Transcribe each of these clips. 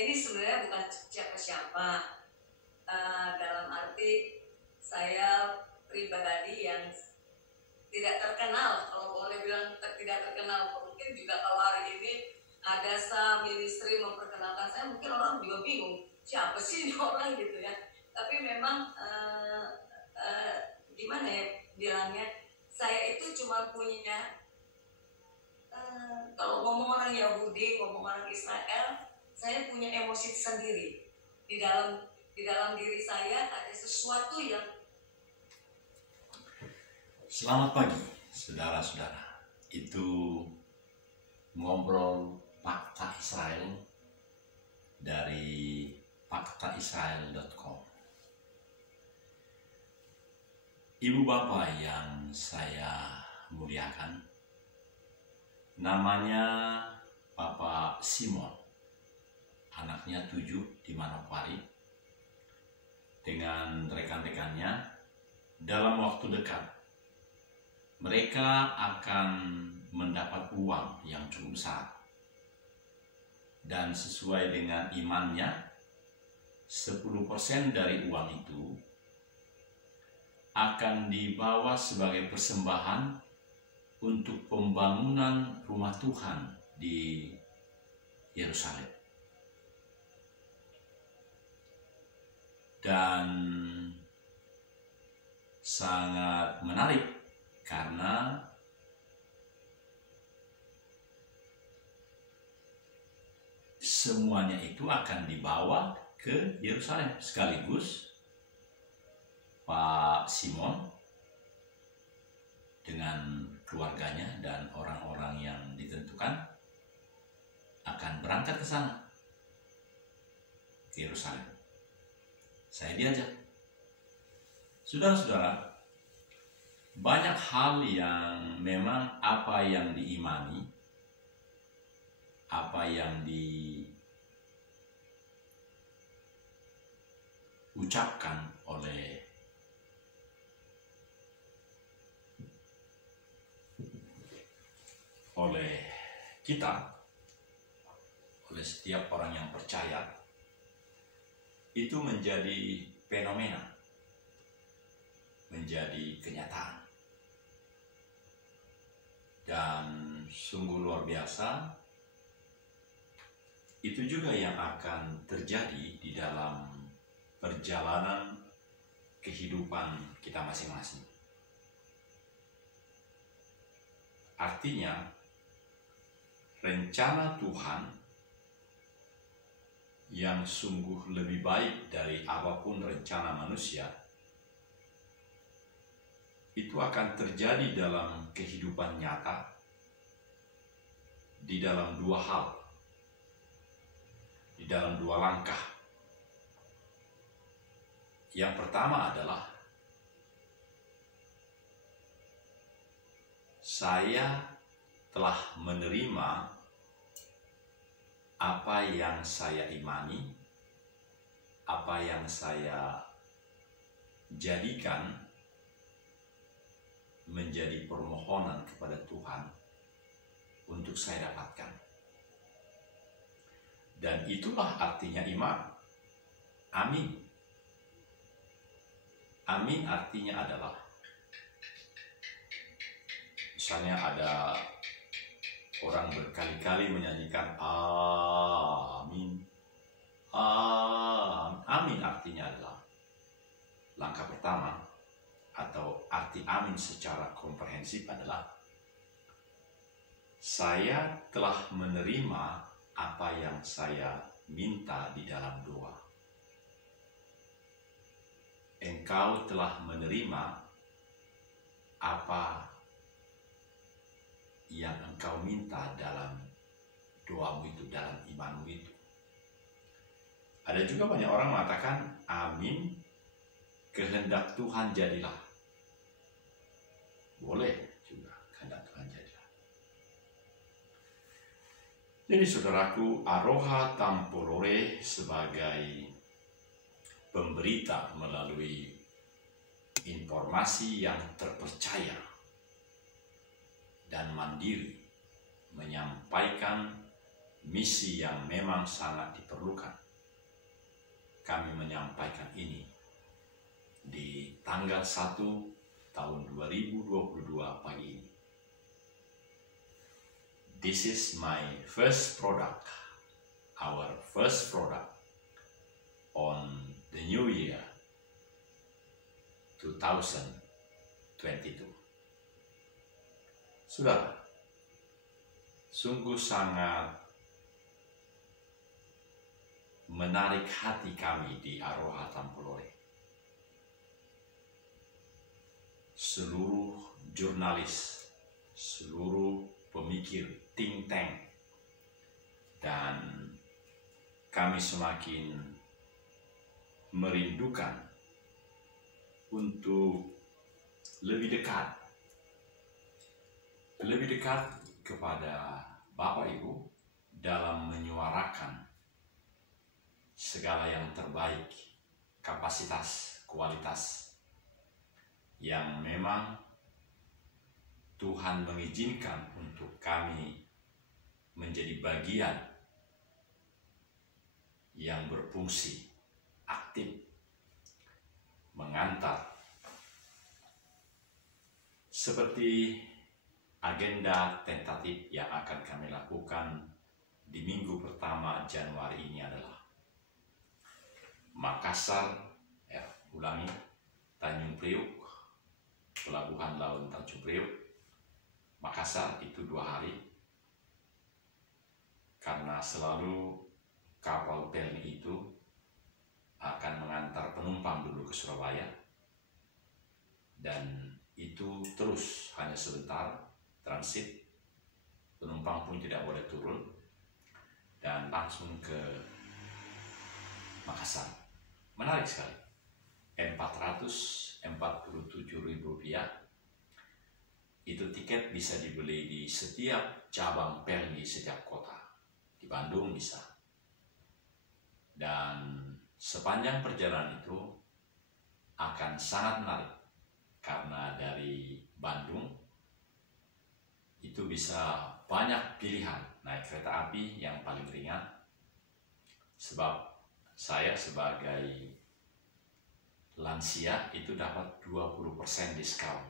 ini sebenarnya bukan siapa-siapa, dalam arti saya pribadi yang tidak terkenal, kalau boleh bilang tidak terkenal. Mungkin juga kalau hari ini ada ministry memperkenalkan saya, mungkin orang juga bingung siapa sih ini orang gitu ya. Tapi memang gimana ya bilangnya, saya itu cuma punya kalau ngomong orang Yahudi, ngomong orang Israel, saya punya emosi sendiri. Di dalam diri saya ada sesuatu yang. Selamat pagi, saudara-saudara. Itu ngobrol Fakta Israel dari faktaisrael.com. Ibu bapak yang saya muliakan, namanya Bapak Simon, anaknya 7 di Manokwari, dengan rekan-rekannya dalam waktu dekat mereka akan mendapat uang yang cukup besar, dan sesuai dengan imannya 10% dari uang itu akan dibawa sebagai persembahan untuk pembangunan rumah Tuhan di Yerusalem. Dan sangat menarik karena semuanya itu akan dibawa ke Yerusalem sekaligus. Pak Simon dengan keluarganya dan orang-orang yang ditentukan akan berangkat ke sana, ke Yerusalem. Saya diajak. Saudara-saudara, banyak hal yang memang apa yang diimani, apa yang diucapkan oleh kita, oleh setiap orang yang percaya, itu menjadi fenomena, menjadi kenyataan. Dan sungguh luar biasa, itu juga yang akan terjadi di dalam perjalanan kehidupan kita masing-masing. Artinya, rencana Tuhan yang sungguh lebih baik dari apapun rencana manusia itu akan terjadi dalam kehidupan nyata di dalam 2 hal, di dalam 2 langkah. Yang pertama adalah saya telah menerima apa yang saya imani, apa yang saya jadikan menjadi permohonan kepada Tuhan untuk saya dapatkan. Dan itulah artinya iman. Amin. Amin artinya adalah, misalnya ada orang berkali-kali menyanyikan amin. Amin artinya adalah, langkah pertama atau arti amin secara komprehensif adalah, saya telah menerima apa yang saya minta di dalam doa. Engkau telah menerima apa yang engkau minta dalam doamu itu, dalam imanmu itu. Ada juga banyak orang mengatakan amin, kehendak Tuhan jadilah. Boleh juga, kehendak Tuhan jadilah. Jadi saudaraku, Aroha Tamporore sebagai pemberita melalui informasi yang terpercaya dan mandiri menyampaikan misi yang memang sangat diperlukan. Kami menyampaikan ini di tanggal 1 tahun 2022 pagi ini. This is my first product, our first product on the new year 2022. Saudara, sungguh sangat menarik hati kami di Aroha Tampolore. Seluruh jurnalis, seluruh pemikir, think tank, dan kami semakin merindukan untuk lebih dekat kepada Bapak Ibu dalam menyuarakan segala yang terbaik, kapasitas, kualitas yang memang Tuhan mengizinkan untuk kami menjadi bagian yang berfungsi aktif mengantar seperti agenda tentatif yang akan kami lakukan di minggu pertama Januari ini adalah Makassar, Tanjung Priok, Pelabuhan Laut Tanjung Priok, Makassar itu 2 hari, karena selalu kapal pelni itu akan mengantar penumpang dulu ke Surabaya, dan itu terus hanya sebentar transit, penumpang pun tidak boleh turun, dan langsung ke Makassar. Menarik sekali. Rp447.000 itu tiket bisa dibeli di setiap cabang pelni setiap kota. Di Bandung bisa. Dan sepanjang perjalanan itu akan sangat menarik, karena dari Bandung itu bisa banyak pilihan naik kereta api yang paling ringan, sebab saya sebagai lansia itu dapat 20% diskon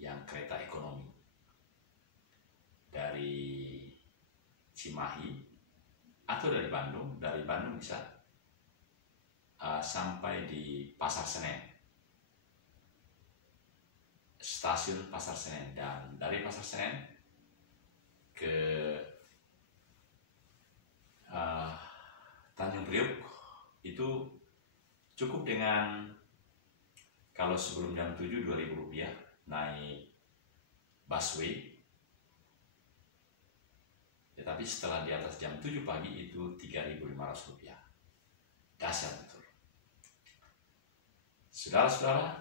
yang kereta ekonomi dari Cimahi atau dari Bandung. Dari Bandung bisa sampai di Pasar Senen, stasiun Pasar Senen, dan dari Pasar Senen ke Tanjung Priok itu cukup dengan, kalau sebelum jam 7 Rp2.000 naik busway, tetapi setelah di atas jam 7 pagi itu Rp3.500. Dahsyat betul. Saudara-saudara,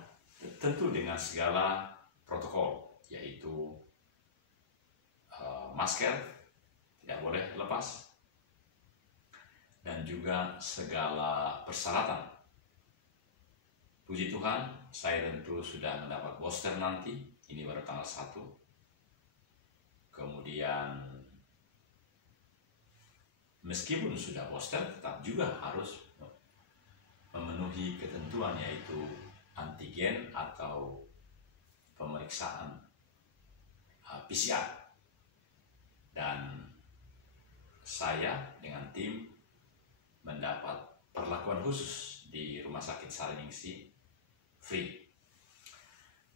tentu dengan segala protokol, yaitu masker tidak boleh lepas, dan juga segala persyaratan. Puji Tuhan, saya tentu sudah mendapat booster nanti, ini baru tanggal 1. Kemudian meskipun sudah booster, tetap juga harus memenuhi ketentuan, yaitu antigen atau pemeriksaan PCR. Dan saya dengan tim mendapat perlakuan khusus di Rumah Sakit Sariningsi, free.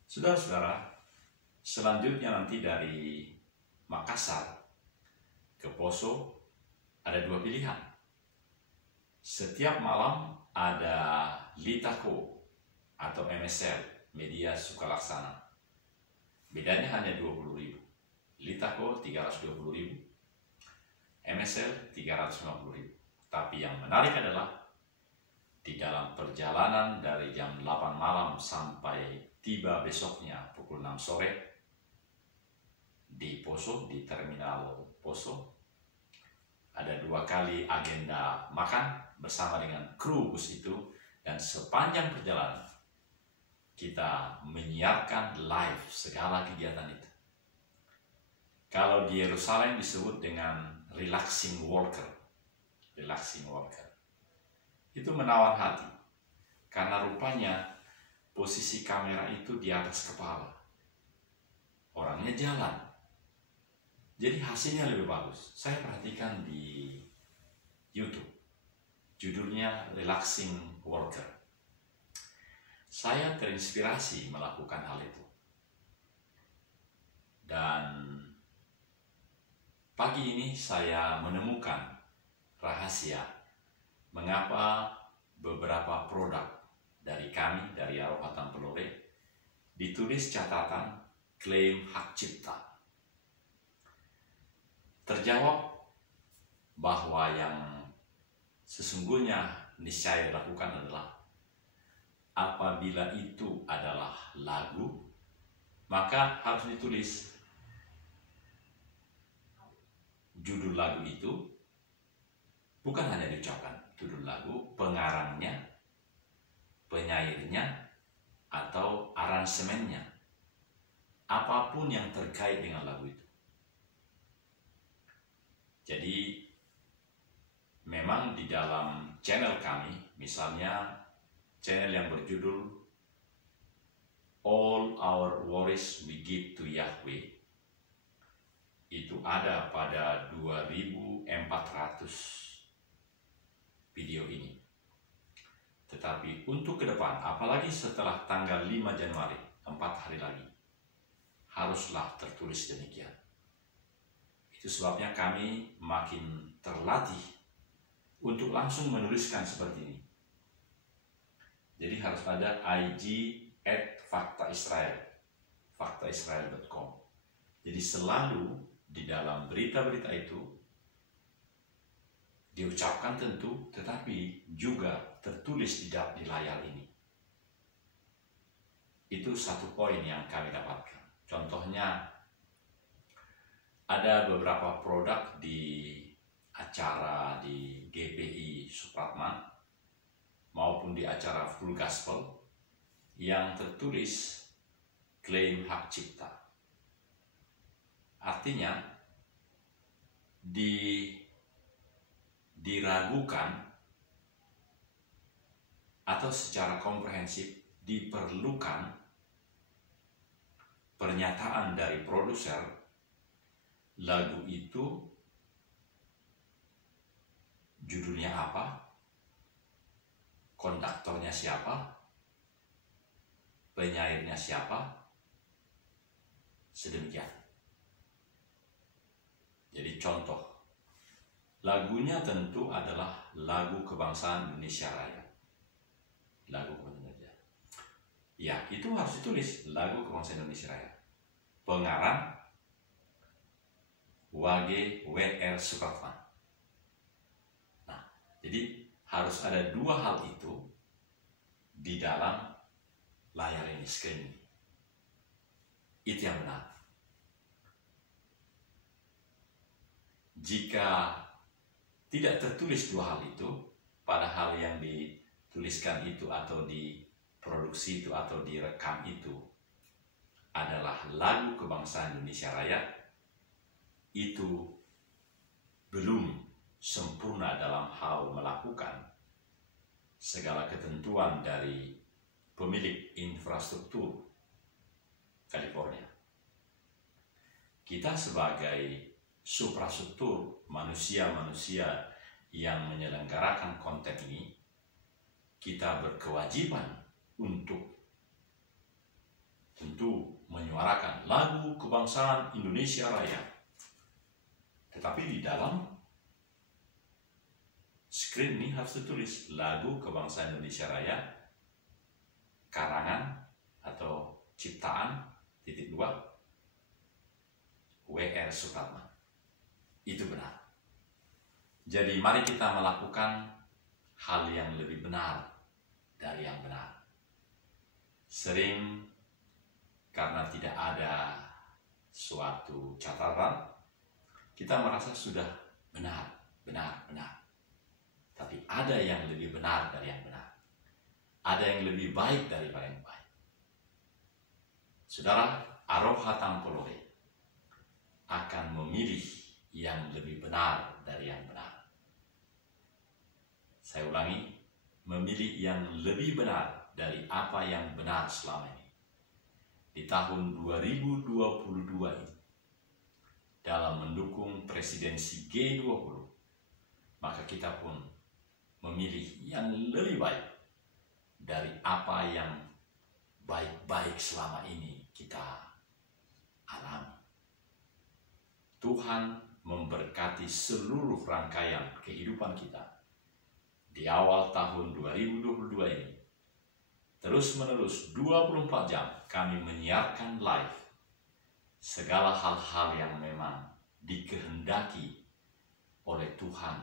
Saudara-saudara, selanjutnya nanti dari Makassar ke Poso ada 2 pilihan. Setiap malam ada Litako atau MSL, Media Sukalaksana. Bedanya hanya 20.000. Litako 320.000, MSL 350.000. Tapi yang menarik adalah di dalam perjalanan dari jam 8 malam sampai tiba besoknya pukul 6 sore di Poso, di terminal Poso, ada 2 kali agenda makan bersama dengan kru bus itu, dan sepanjang perjalanan kita menyiarkan live segala kegiatan itu. Kalau di Yerusalem disebut dengan relaxing walker. Relaxing walker. Itu menawar hati. Karena rupanya posisi kamera itu di atas kepala. Orangnya jalan. Jadi hasilnya lebih bagus. Saya perhatikan di YouTube. Judulnya Relaxing Walker. Saya terinspirasi melakukan hal itu. Dan pagi ini saya menemukan rahasia mengapa beberapa produk dari kami, dari Arohatan Pelore, ditulis catatan klaim hak cipta. Terjawab bahwa yang sesungguhnya niscaya dilakukan adalah apabila itu adalah lagu, maka harus ditulis judul lagu itu, bukan hanya diucapkan judul lagu, pengarangnya, penyairnya, atau aransemennya, apapun yang terkait dengan lagu itu. Jadi memang di dalam channel kami, misalnya channel yang berjudul All Our Worries We Give to Yahweh, itu ada pada 2.400 video ini. Tetapi untuk ke depan, apalagi setelah tanggal 5 Januari, 4 hari lagi, haruslah tertulis demikian. Itu sebabnya kami makin terlatih untuk langsung menuliskan seperti ini. Jadi harus ada IG @faktaisrael, faktaisrael.com. Jadi selalu di dalam berita-berita itu diucapkan tentu, tetapi juga tertulis di layar ini. Itu satu poin yang kami dapatkan. Contohnya, ada beberapa produk di acara di GPI Supratman maupun di acara Full Gospel yang tertulis klaim hak cipta. Artinya diragukan atau secara komprehensif diperlukan pernyataan dari produser lagu itu judulnya apa, konduktornya siapa, penyairnya siapa, sedemikian. Jadi contoh, lagunya tentu adalah lagu kebangsaan Indonesia Raya. Lagu kebangsaan Indonesia. Ya, itu harus ditulis lagu kebangsaan Indonesia Raya. Pengarang Wage W.R. Supratman. Nah, jadi harus ada dua hal itu di dalam layar ini, screen ini. Itu yang benar. Jika tidak tertulis dua hal itu, padahal yang dituliskan itu atau diproduksi itu atau direkam itu adalah lagu kebangsaan Indonesia Raya, itu belum sempurna dalam hal melakukan segala ketentuan dari pemilik infrastruktur California. Kita sebagai suprastruktur manusia-manusia yang menyelenggarakan konten ini, kita berkewajiban untuk tentu menyuarakan lagu kebangsaan Indonesia Raya. Tetapi di dalam screen ini harus ditulis lagu kebangsaan Indonesia Raya, karangan atau ciptaan _2 W.R. Supratman. Itu benar. Jadi mari kita melakukan hal yang lebih benar dari yang benar. Sering karena tidak ada suatu catatan, kita merasa sudah benar. Tapi ada yang lebih benar dari yang benar. Ada yang lebih baik daripada yang baik. Saudara, Arohatan Pelore akan memilih yang lebih benar dari yang benar. Saya ulangi, memilih yang lebih benar dari apa yang benar selama ini. Di tahun 2022 ini, dalam mendukung presidensi G20, maka kita pun memilih yang lebih baik dari apa yang baik-baik selama ini kita alami. Tuhan memberkati seluruh rangkaian kehidupan kita di awal tahun 2022 ini. Terus-menerus 24 jam kami menyiarkan live segala hal-hal yang memang dikehendaki oleh Tuhan.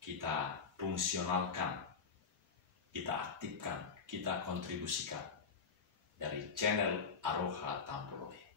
Kita fungsionalkan, kita aktifkan, kita kontribusikan dari channel Aroha Tamborole.